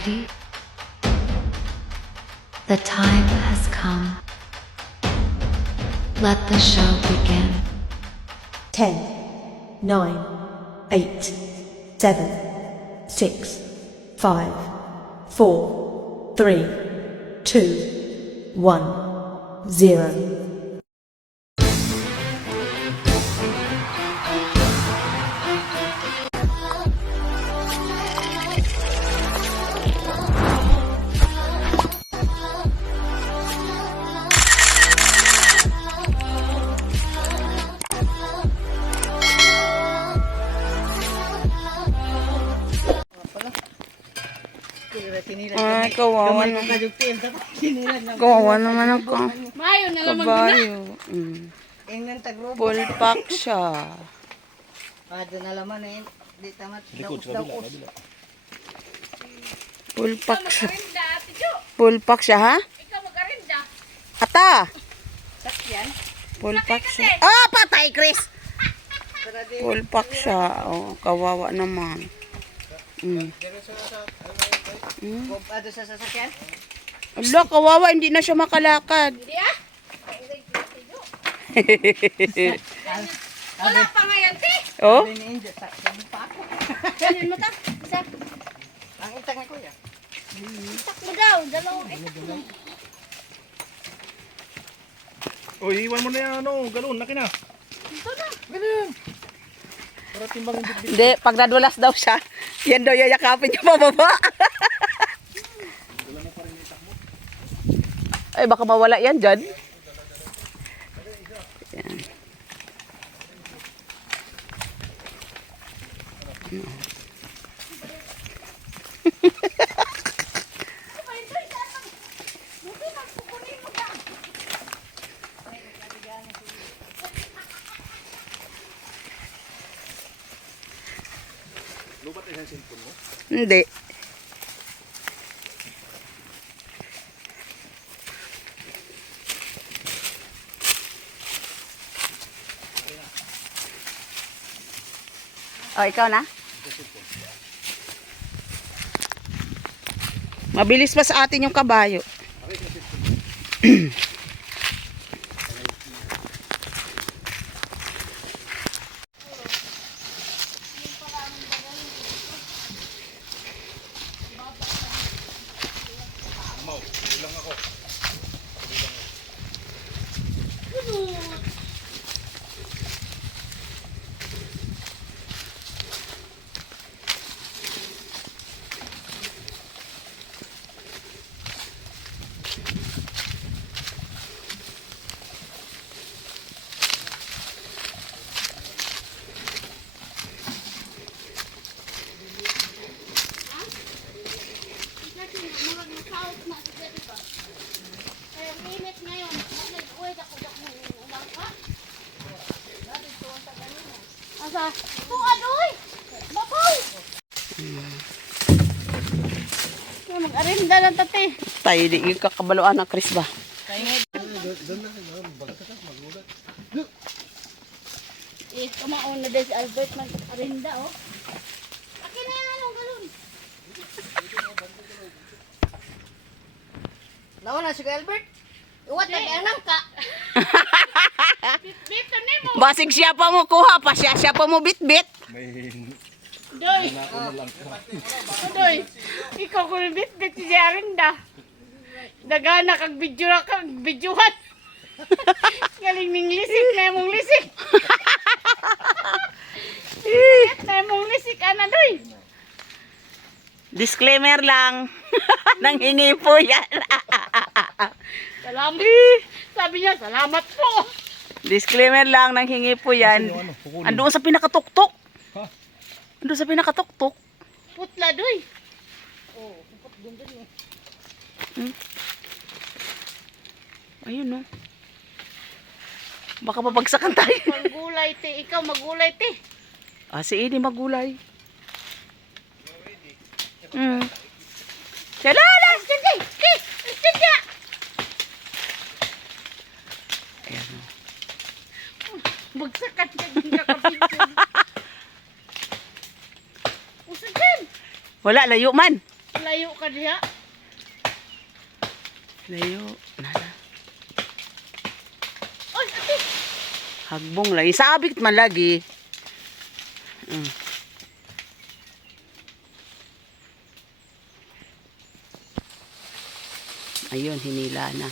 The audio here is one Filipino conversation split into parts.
ready? The time has come. Let the show begin. 10, 9, 8, 7, 6, 5, 4, 3, 2, 1, 0. Kawawa na. Kawawa naman ako. Mayo na naman Kabayo. Ingnan tagro. Pulpak siya. Ada na laman eh. Di tamat daw. Pulpak siya. Pulpak siya, ha? Ikaw magarinda. Ata! Sakyan. Pulpak siya. Ah, patay, Chris! Pulpak siya. Oh, kawawa naman. Ada sa sasakyan? Ala, kawawa. Hindi na siya makalakad. Hindi ah. Wala pa ngayon, te. Oh? Ini-inject sa pa ako. Kanin mo ta? Isa. Ang itak na kuya. Itak mo daw. Dalawang itak mo. Uy, iwan mo na yan, ano, galon, laki na. Ito na. Ganun. Para timbang yung bitbit. Hindi, pag nadulas daw siya, yan daw yayakapin niya pababa. Ay, baka mawala yan dyan. Yan. Lubat na yung cellphone mo. Hindi. Oh, ikaw na? Mabilis pa sa atin yung kabayo. Kaya minit ngayon. Nag-uwed ako ng ulang ka. Asa? Tuan, uy! Babaw! Mag-arinda lang tate. Tayo, di yung kakabaluan ng Chris ba? Kumaon na din si Albert. Mag-arinda, oh. Akin na yan, anong galon? Nauna si Albert. Uwat na anang ka. Bit na mo. Basig siya pa mo kuha pa siya pa mo bitbit. May Doy. Doy. Ikaw ko rin bit si Arinda. Dagana kag video na kag videohan. Galing ning lisik na mong lisik. Na mong lisik ana doy. Disclaimer lang. Nanghingi po yan. Salamat. Sabi niya, salamat po. Disclaimer lang, nanghingi po yan. Andoon sa pinakatuktok. Ha? Andoon sa pinakatuktok. Putla doy. Ayun no. Baka mabagsakan tayo. Magulay te, ikaw magulay te. Ah, si Edie magulay. Shalala! Stindi, ti, stindi. Ayan no. Bagsakan ka din ka kapityon. Usa dyan. Wala, layo man. Layo ka diha. Layo. Nana. Oy, ate. Hagbong lagi. Sabit man lagi. Ayun, hinila na.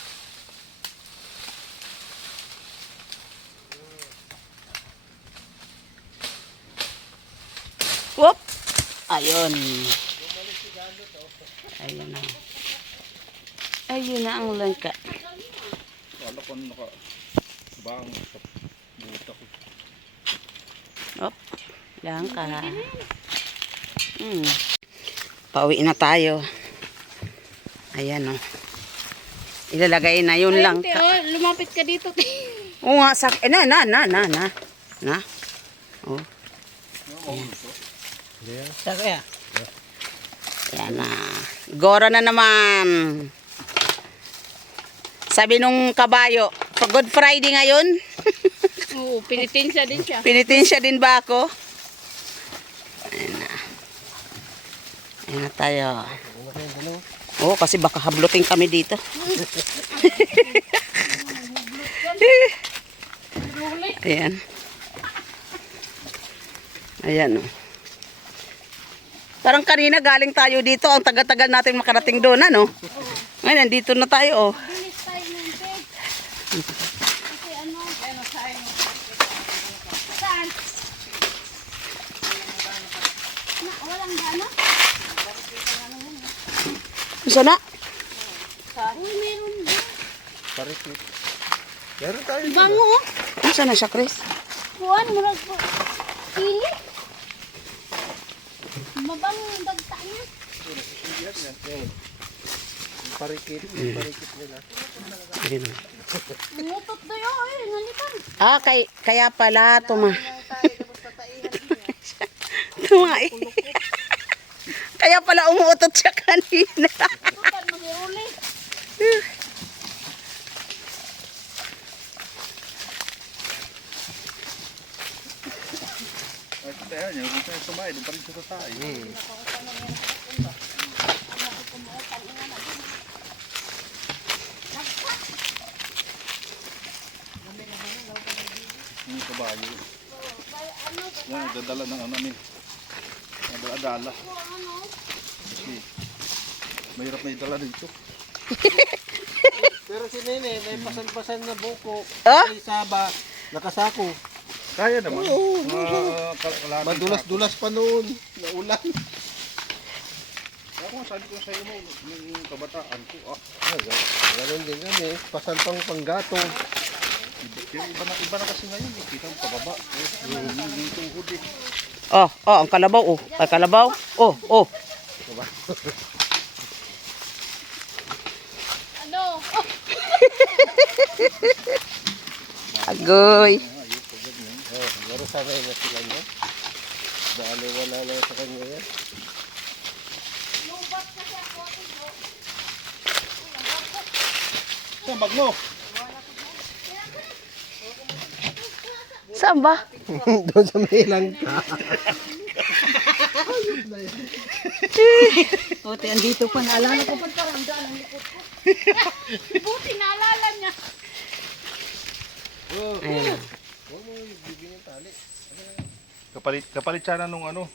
Whoop! Ayun. Ayun na. Ayun na ang langka. Wala ko naka bang sa buta ko. Op, langka. Pauwi na tayo. Ayan o. Ilalagay na yun lang. Te, oh, lumapit ka dito. Te. Oo nga, na. Oh. Sa kaya? Ayan na. Gora na naman. Sabi nung kabayo, pag Good Friday ngayon, Oo, pinitensya din siya. pinitensya din ba ako? Ayan na. Ayan na tayo. Oo, kasi baka hablutin kami dito. Ayan. Ayan o. Parang kanina galing tayo dito. Ang tagal-tagal natin makarating doon, ano? Ngayon, nandito na tayo, oh. Bilis tayo nun, te. Kasi ano? Saan? Na, walang gana? Gusto na? Uy, meron ba? Parikit. Meron tayo. Bango, oh. Gusto na siya, Chris? Kuhan, murag po. Pili. Mabango yung dagta niya. Parikit. Parikit nila. Ayan o. Ngutot na yun, ay, nalikan. Ah, kaya pala, tumae. Kaya pala umuutot siya kanina. Tutan, mag-iuli. Ay, tayo niya. Kung tayo tumae, doon pa rin siya tayo. Yung kabayo. Yan, nagdadala ng ano namin. Nagdadala. Kasi mahirap na idala dito. Pero si Nene, may pasan-pasan na buko. Ah? May saba, nakasako. Kaya naman. Kalahati Madulas-dulas pa noon. Naulan. Ako, sabi ko sa iyo mo, yung kabataan ko, Ganon din kami. Pasan pang panggato. iba na kasi ngayon, kita mo pababa. Yung tuhod eh. Oh, ang kalabaw, oh. Ay, kalabaw. Oh. Ano? Agoy. Siguro sanay na sila niya. Dahil wala na sa kanya yan. Saan bag mo? Saan ba? Doon sa may langka. Ote, andito pa. Naalala ko pa parang daan ang likod ko. Buti naalala niya. Ayan. Kapalit siya na nung ano.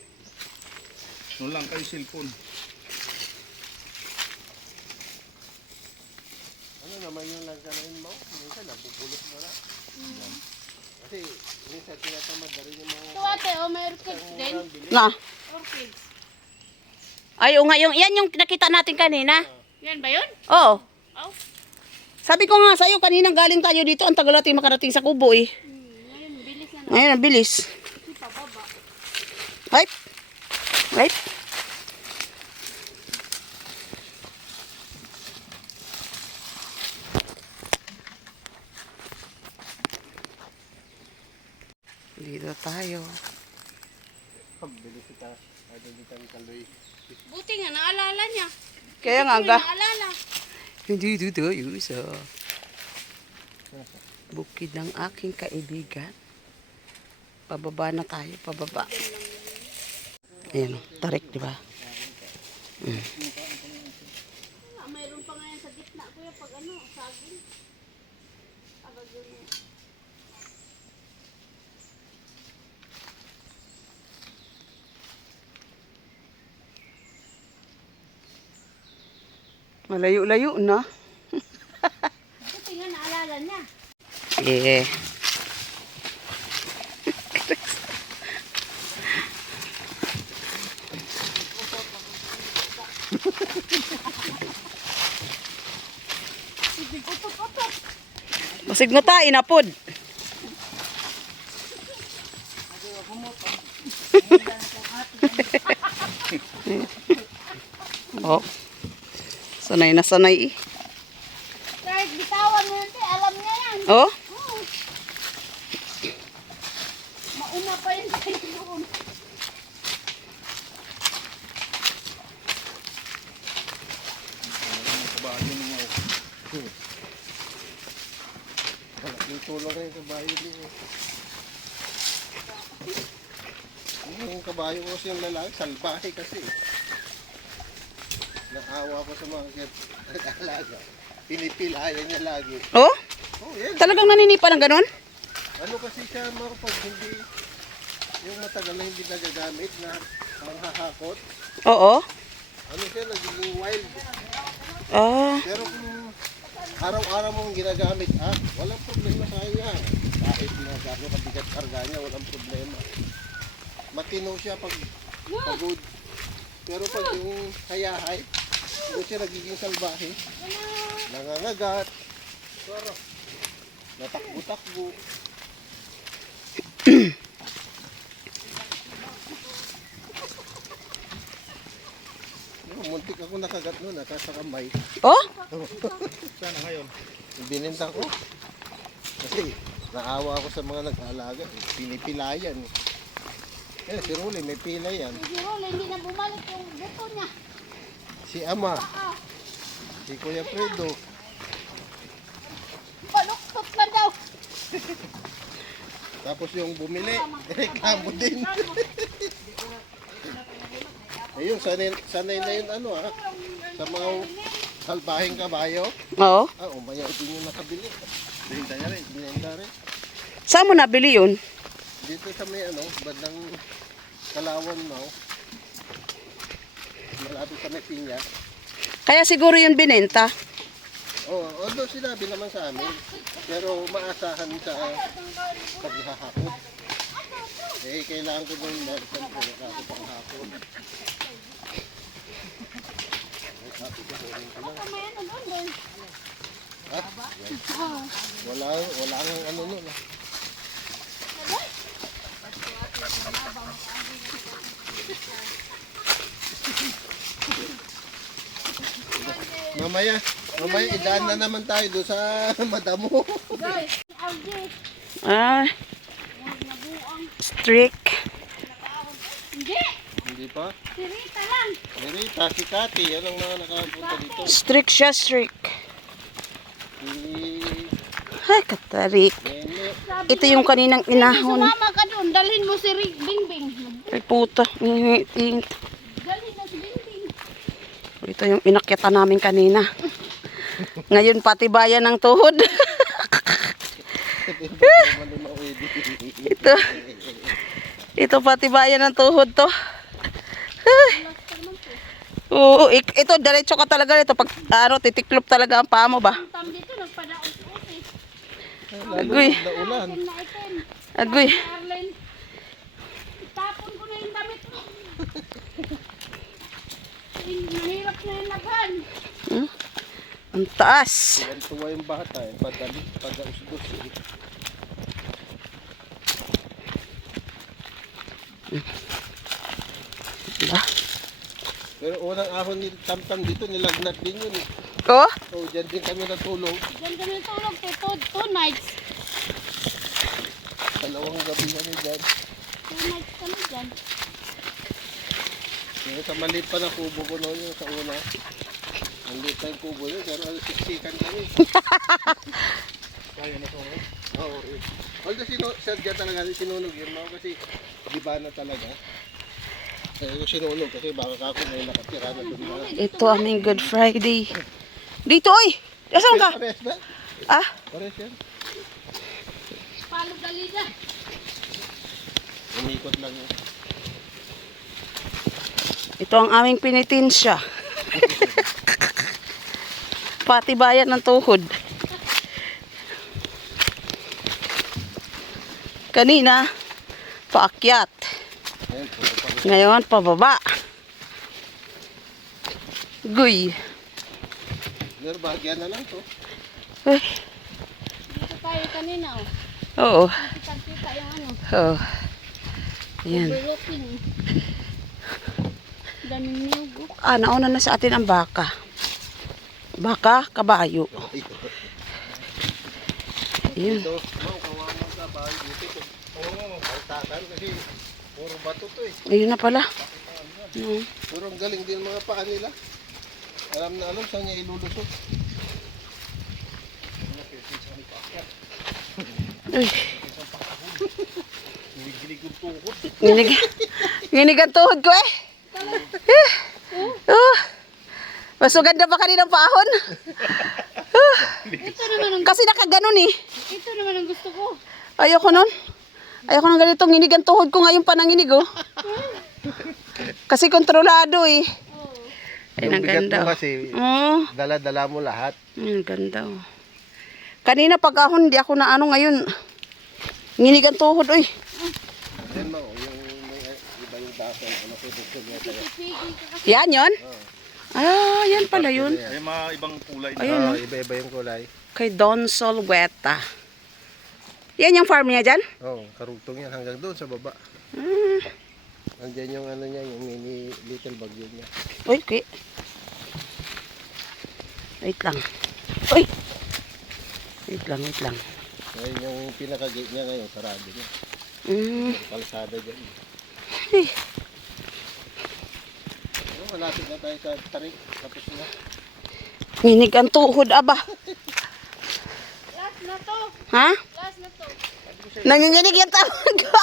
Nung lang kayo cellphone. Ano naman yung langka na yun mo? Minsan nabubulot mo na. Kasi minsan tinatamad na rin yung mga Ito ate, oh, may orchids din. Na. Orchids. Ay, oo nga, yan yung nakita natin kanina. Yan ba yun? Oo. Oh. Sabi ko nga sa'yo, kanina galing tayo dito. Ang tagal natin makarating sa Kubo, eh. Ngayon, bilis na na. Ngayon, ang bilis. Right? Right? Dito tayo. pagbilis kita. Ay, dito ang kaloy. Buti nga, naalala niya. Kaya nga, Hindi naalala. hindi tayo sa bukid ng aking kaibigan. Pababa na tayo, pababa. Ayan, tarik, di ba? Mayroon pa nga yan sa gitna kuya pag ano, saging. Abag yun. Malayo-layo na. Buti nga naalala niya. Eh. Basig mo ta, inapod. Oh. Sanay na sanay eh. Kahit bitawan mo yan, te, alam niya yan. Oh? Oo. Mauna pa yun kayo doon. Dito lang yung kabayo din. Yung kabayo kasi yung lalaki, salbahe kasi. Naawa ko sa mga nag-alaga. Pinipilayan niya lagi. Oh? Oh, yan. Talagang naninipa ng ganon? Ano kasi siya mga pag hindi, yung matagal na hindi nagagamit na panghahakot. Oo. Ano siya, nagiging wild. Ah. Pero kung araw-araw mong ginagamit, walang problema sa kanya. Kahit na gano'n kabigat karga niya, walang problema. Matino siya pag pagod. Pero pag yung hayahay, doon siya nagiging salbahe. Nangangagat. Natakbo-takbo. Muntik ako nakagat noon, nakasakamay. Oh? Sana ngayon? Bininta ko. Kasi naawa ako sa mga nag-aalaga. Pinipilayan. Eh, si Ruli, may pila yan. Si Rolo, hindi na bumalik yung buto niya. Si Ama. Si Kuya Fredo. Baluktot na daw. Tapos yung bumili, reklamo din. Ayun, sanay na yun sa mga salbahing kabayo. Oo. Umayaw din yung nakabili. Binenta niya rin. Binenta rin. Saan mo nabili yun? Dito sa may bandang Kalawan mo. Malapit sa may pinya. Kaya siguro yun binenta. Although sinabi naman sa amin. Pero maasahan sa paghahakot. Eh, kailangan ko doon na siyempre nakakot ang hapon. Wala ang ano nun. Mamaya idaan na naman tayo doon sa madamo. Guys, Aldi. Ah. Strict. Hindi. Hindi pa? Si Rita lang. Rita, si Kati, yan ang mga nakapunta dito. Strict siya, strict. Si Ay, katarik. Nene. Ito yung kaninang inahon. Sumama ka doon, dalhin mo si Bingbing. Ay, puta. Dalhin na si Bingbing. Ito yung inakyatan namin kanina. Ngayon pati bayan ng tuhod. Ito pati bayan ng tuhod to. Oo, ito diretso ka talaga nito pag titiklop talaga ang paa mo ba? Tam dito, nagpadaos-os eh. Agoy. Naulan. Item na item. Agoy. Arlen, itapon ko na yung damit mo. Mahirap na yung laban. Ang taas. Tuwa yung bata, padaus-dus. Diba? Pero unang ahon ni Tamtam dito, nilagnat din yun. Oh? Dyan din kami natulog. Diyan kami tulog, 2 nights. Dalawang gabi kami dyan. 2 nights kami dyan. Yung sa maliit pa na kubo ko noon yung sa una. Ang liit na yung kubo yun, pero siksikan kami. Kaya na ito, no? Oo. Although sadya talaga sinunog yun, no? Kasi giba na talaga. Kaya ko sinulog kasi baka kako may nakatira na doon na. Ito aming Good Friday. Dito, oy! Asan ka? Pares ba? Ah? Pares yan. Palo dalida. Umikot lang yun. Ito ang aming pinitinsya. Patibayan ng tuhod. Kanina, paakyat. Ayan, puro pa. Ngayon, pababa. Guy. Pero bahagyan na lang to. Ay, Dito tayo kanina oh. oo. Kita yung ano. Oo. Yan. Overlooking. Daming niyog. Ah, nauna na sa atin ang baka. Baka, kabayo. Yun. Ito, ma'am, kawaman ka ba? Dito, oo, altatan kasi puro bato to eh. Ayun na pala. Puro ang galing din mga paa nila. Alam na alam saan niya ilulusot. Uy. Nginig. Nginig ang tuhod ko eh. Mas maganda pa kaninang paahon. Ito naman ang Kasi nakaganon eh. ito naman ang gusto ko. Ayoko nun. Ayoko ng ganito. Nginig ang tuhod ko ngayon pa nanginig oh. Kasi kontrolado eh. Ay, ang ganda. Oh. kasi Oh, dala-dala mo lahat. ang ganda oh. Kanina pag ahon, di ako na ano ngayon. Nginig ang tuhod oy. Yan mo, yung may iba yung baso. Ano ko gusto niya kaya. Yan yon? Ah, yan pala yun. May mga ibang kulay na. Ayun oh. Iba-iba yung kulay. Kay Don Solweta. Yan yung farm niya dyan? Oh, karugtong yan hanggang doon sa baba. Andiyan yung ano niya, yung mini little bagyo niya. Uy, okay. Wait lang. Uy! Wait lang, wait lang. Ngayon yung pinaka-gate niya ngayon, sarado niya. Mm. Kalsada dyan. Ay, Oh, malapit na tayo sa tarik. Tapos na. nginig ang tuhod, aba. Last na to. Ha? Last na to. Nanginginig yung tuhod ko.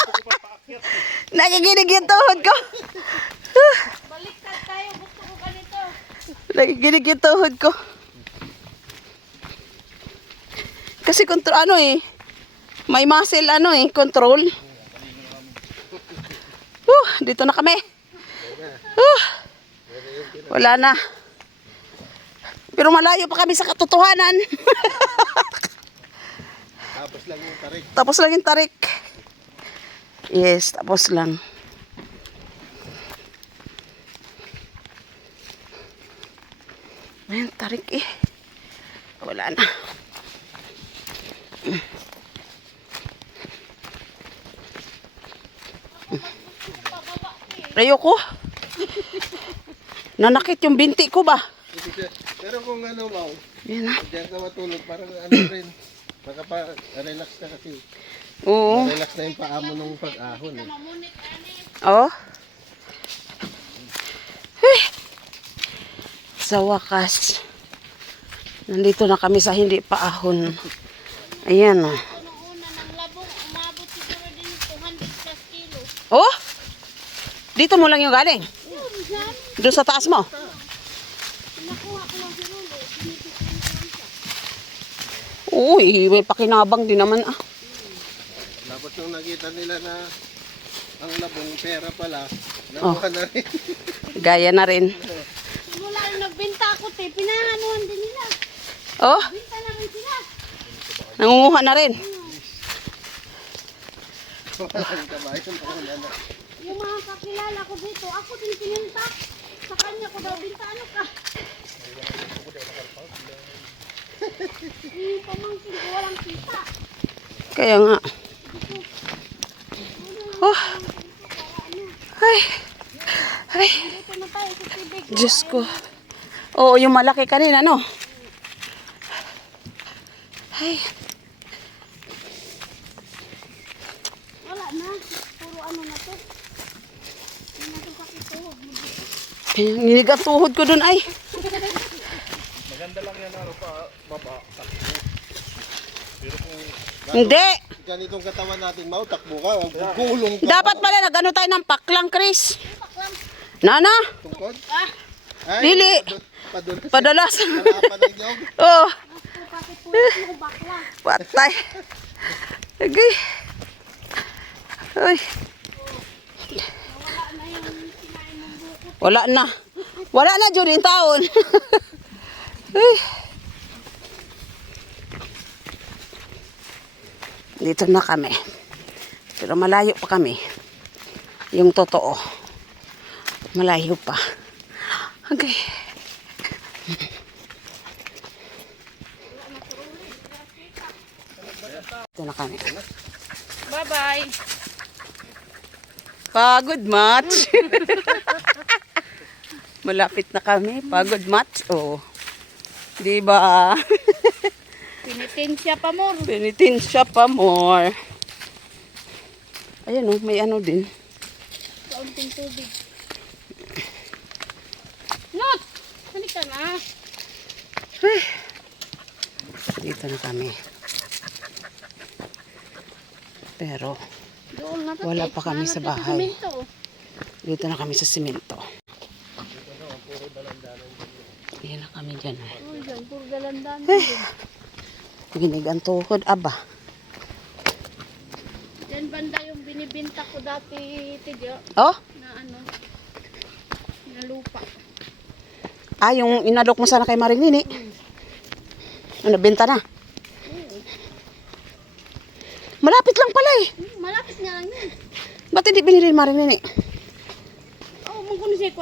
Nanginginig yung tuhod ko. Baliktad tayo. Gusto ko ganito. Nanginginig yung tuhod ko. Kasi ano eh. May muscle ano eh, control. Dito na kami. Wala na. Pero malayo pa kami sa katotohanan. Tapos lang yung tarik. Tapos lang yung tarik. Yes, tapos lang. Ayun, tarik eh. Wala na. Ayoko. Nanakit yung binti ko ba? Pero kung ano mo, Yan na. diyan ka matulog, parang ano rin. Makapa-relax ka kasi. Oo. Relax na yung paa mo nung pag-ahon eh. Oh. Hey. Sa wakas. Nandito na kami sa hindi paahon. Ayan oh. Nung una ng labong, umabot siguro din 200 plus kilo. Oh? Dito mo lang yung galing? Yun, yan. Doon sa taas mo? Nakuha ko lang si Lolo. Binibigyan ko lang siya. Uy, may pakinabang din naman ah. Tapos nung nakita nila na ang labong pera pala, nakuha na rin. Gaya na rin. Simula nung nagbenta ako, pinahanuhan din nila. Oh, Binta na rin sila. nangunguha na rin. Walang kabayo na na. Yung mga kakilala ko dito, ako din pininta. Sa kanya ko daw binta, ano ka? Yung pamangkin ko walang kita. Kaya nga. Oh. Ay. Ay. Dito na tayo sa tibig. Diyos ko. Oo, yung malaki kanina, no? Ay. Wala na. Puro ano na to. Hindi na ito kakituhog. Nginig ang tuhod ko dun ay. Maganda lang yan ano pa baba. Takbo. Pero kung Hindi. Ganitong katawan natin, mau, takbo ka, gulong ka. Dapat pala nag-ano tayo ng paklang, Chris. Nana, Tungkod? Ah, Ay, Dili. Padulas. padalas. Harapan ng nyog. Oh, bakit pulis mo bakla? patay. Okay. Uy. Wala na. Wala na, Judy, yung taon. Uy. Dito na kami. Pero malayo pa kami. Yung totoo. Malayo pa. Okay. Dito na kami. Bye-bye. Pagod match. Malapit na kami. Pagod match. Oh. Di ba? Pinitensya pa mo. Penitensya pa more. Ayan oh, may ano din. Kaunting tubig. Not! Halika na. Dito na kami. Pero Doon na wala pa kami sa bahay. Semento. Dito na kami sa simento. Ayan na kami dyan. Uy, dyan, puro dalandan. Ginig ang tuhod, aba. Diyan banda yung binibinta ko dati, Tidyo, Oh? na ano, na lupa. Ah, yung inalok mo sana kay Marinini. Ano, benta na? Malapit lang pala eh. Malapit nga lang yun. Ba't hindi binili ni Marinini? Oo, mong kuno siya